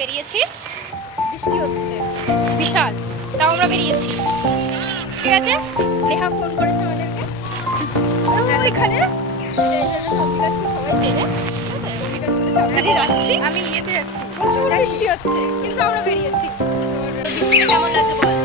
বেরিয়েছি, বৃষ্টি হচ্ছে বিশাল, তাও আমরা বেরিয়েছি। ঠিক আছে, নেহা ফোন করেছে আমাদেরকে ওইখানে, সবাই চেনে, সামনে যাচ্ছি, আমি নিয়েতে যাচ্ছি। প্রচুর বৃষ্টি হচ্ছে কিন্তু আমরা বেরিয়েছি। তোর বৃষ্টিটা কেমন লাগছে বল?